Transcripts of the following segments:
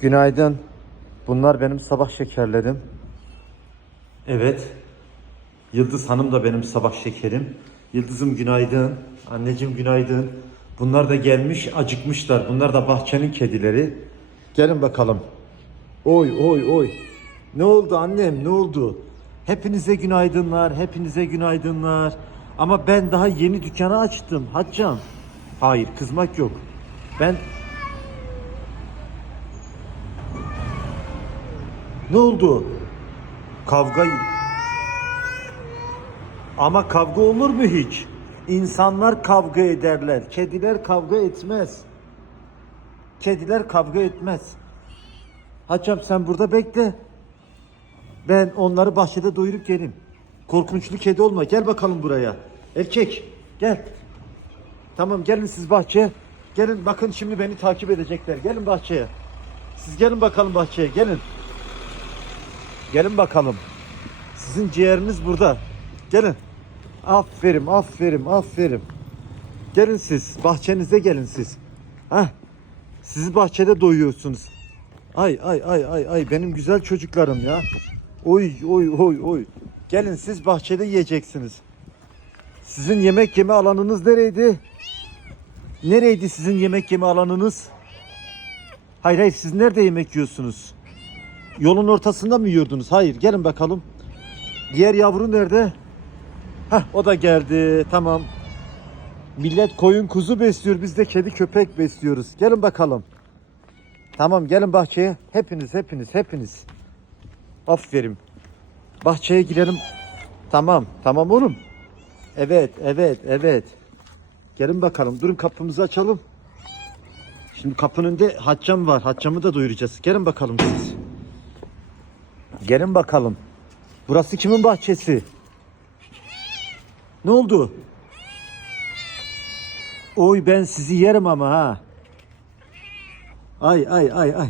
Günaydın. Bunlar benim sabah şekerlerim. Evet. Yıldız Hanım da benim sabah şekerim. Yıldızım günaydın. Anneciğim günaydın. Bunlar da gelmiş acıkmışlar. Bunlar da bahçenin kedileri. Gelin bakalım. Oy oy oy. Ne oldu annem ne oldu? Hepinize günaydınlar. Hepinize günaydınlar. Ama ben daha yeni dükkanı açtım. Haccan. Hayır kızmak yok. Ben Ne oldu? Kavga Ama kavga olur mu hiç? İnsanlar kavga ederler. Kediler kavga etmez. Kediler kavga etmez. Hacım sen burada bekle. Ben onları bahçede doyurup geleyim. Korkunçlu kedi olma. Gel bakalım buraya. Erkek gel. Tamam gelin siz bahçeye. Gelin bakın şimdi beni takip edecekler. Gelin bahçeye. Siz gelin bakalım bahçeye gelin. Gelin bakalım. Sizin ciğeriniz burada. Gelin. Aferin, aferin, aferin. Gelin siz. Bahçenize gelin siz. Hah. Siz bahçede doyuyorsunuz. Ay ay ay ay ay benim güzel çocuklarım ya. Oy oy oy oy. Gelin siz bahçede yiyeceksiniz. Sizin yemek yeme alanınız nereydi? Nereydi sizin yemek yeme alanınız? Hayır hayır siz nerede yemek yiyorsunuz? Yolun ortasında mı yiyordunuz? Hayır gelin bakalım. Diğer yavru nerede? Hah o da geldi tamam. Millet koyun kuzu besliyor biz de kedi köpek besliyoruz. Gelin bakalım. Tamam gelin bahçeye. Hepiniz hepiniz hepiniz. Aferin. Bahçeye girelim. Tamam tamam oğlum. Evet evet evet. Gelin bakalım durun kapımızı açalım. Şimdi kapının önünde haccam var. Haccamı da doyuracağız. Gelin bakalım siz. Gelin bakalım. Burası kimin bahçesi? Ne oldu? Oy ben sizi yerim ama ha. Ay ay ay ay.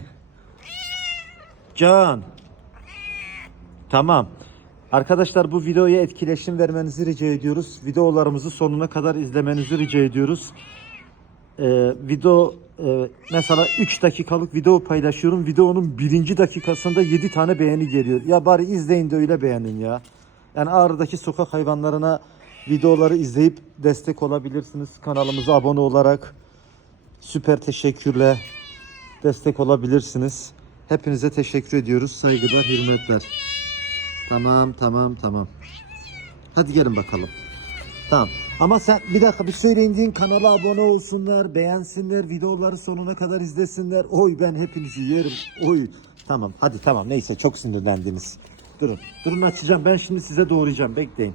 Can. Tamam. Arkadaşlar bu videoya etkileşim vermenizi rica ediyoruz. Videolarımızı sonuna kadar izlemenizi rica ediyoruz. Ee, video e, mesela 3 dakikalık video paylaşıyorum. Videonun birinci dakikasında 7 tane beğeni geliyor. Ya bari izleyin de öyle beğenin ya. Yani Ağrı'daki sokak hayvanlarına videoları izleyip destek olabilirsiniz. Kanalımıza abone olarak süper teşekkürle destek olabilirsiniz. Hepinize teşekkür ediyoruz. Saygılar, hürmetler. Tamam, tamam, tamam. Hadi gelin bakalım. Tamam. Ama sen bir dakika bir söylediğin kanala abone olsunlar, beğensinler, videoları sonuna kadar izlesinler. Oy ben hepinizi yerim. Oy. Tamam hadi tamam neyse çok sinirlendiniz. Durun. Durun açacağım. Ben şimdi size doğrayacağım. Bekleyin.